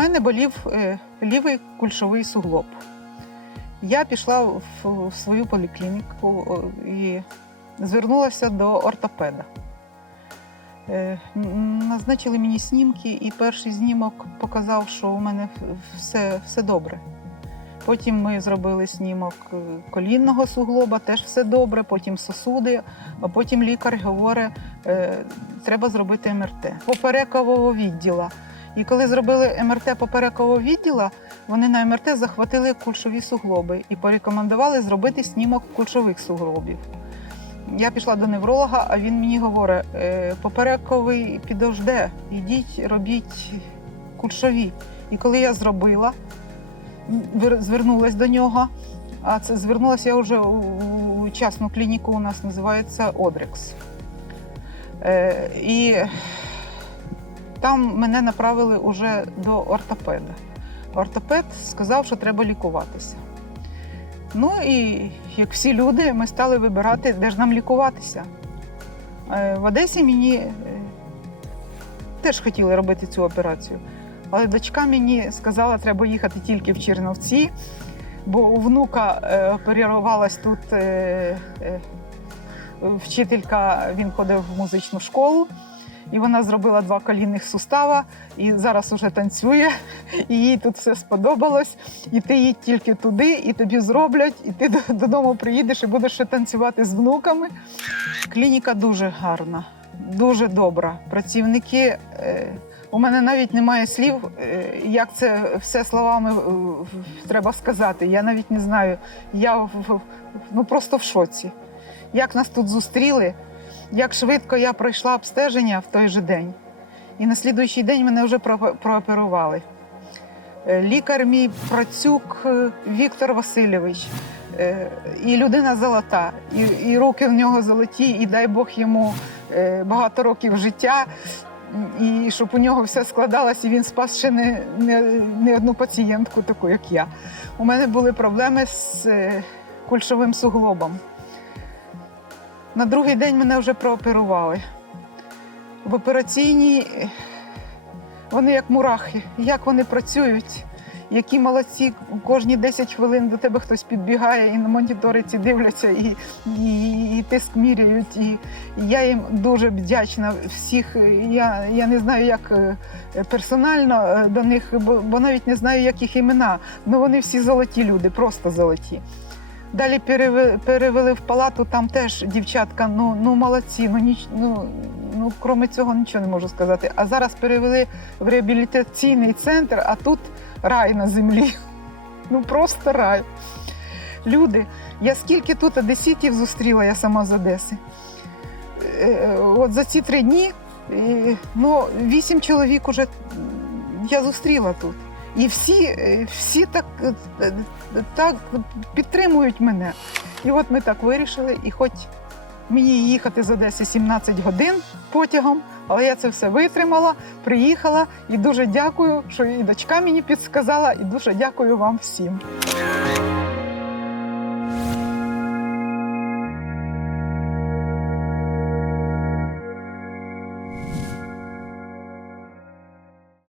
мене болів е, лівий кульшовий суглоб. Я пішла в, свою поліклініку і звернулася до ортопеда. Е, Назначили мені снімки, і перший знімок показав, що у мене все, все добре. Потім ми зробили снімок е, колінного суглоба, теж все добре, потім сосуди, а потім лікар говорить, треба зробити МРТ поперекового відділа. І коли зробили МРТ поперекового відділа, вони на МРТ захватили кульшові суглоби і порекомендували зробити снімок кульшових суглобів. Я пішла до невролога, а він мені говорить: «Е, поперековий підожде, ідіть, робіть кульшові. І коли я зробила, вер- звернулась до нього, а це звернулася я вже у, у частну клініку, у нас називається Одрекс. Е, і там мене направили уже до ортопеда. Ортопед сказав, що треба лікуватися. Ну і як всі люди, ми стали вибирати, де ж нам лікуватися. Е, В Одесі мені е, теж хотіли робити цю операцію. Але дочка мені сказала, що треба їхати тільки в Черновці, бо у внука е, оперувалась тут вчителька, він ходив в музичну школу, і вона зробила два колінних сустава, і зараз уже танцює, і їй тут все сподобалось. І ти їдь тільки туди, і тобі зроблять, і ти додому приїдеш і будеш ще танцювати з внуками. Клініка дуже гарна, дуже добра. Працівники. е, у мене навіть немає слів, е, як це все словами е, треба сказати. Я навіть не знаю. Я ну, просто в шоці. Як нас тут зустріли, як швидко я пройшла обстеження в той же день. І на слідуючий день мене вже прооперували. Е, Лікар мій працюк е, Віктор Васильович. е, І людина золота, і, і руки в нього золоті, і дай Бог йому багато років життя, і щоб у нього все складалось, і він спас ще не, не, не одну пацієнтку, таку як я. У мене були проблеми з кульшовим суглобом. На другий день мене вже прооперували. В операційній вони як мурахи, як вони працюють, які молодці. Кожні 10 хвилин до тебе хтось підбігає і на моніториці дивляться, і, і, і тиск міряють. І, я їм дуже вдячна всіх. Я, я не знаю, як е, персонально е, до них, бо, бо навіть не знаю, як їх імена. Ну вони всі золоті люди, просто золоті. Далі перевели, в палату, там теж дівчатка, ну, ну молодці, ну, ніч, ну, ну крім цього нічого не можу сказати. А зараз перевели в реабілітаційний центр, а тут рай на землі. Ну просто рай. Люди, я скільки тут одеситів зустріла, я сама з Одеси. Е, От за ці три дні ну, вісім чоловік уже я зустріла тут. І всі, е, всі так, е, так підтримують мене. І от ми так вирішили, і хоч мені їхати з Одеси 17 годин потягом, але я це все витримала, приїхала і дуже дякую, що і дочка мені підсказала, і дуже дякую вам всім.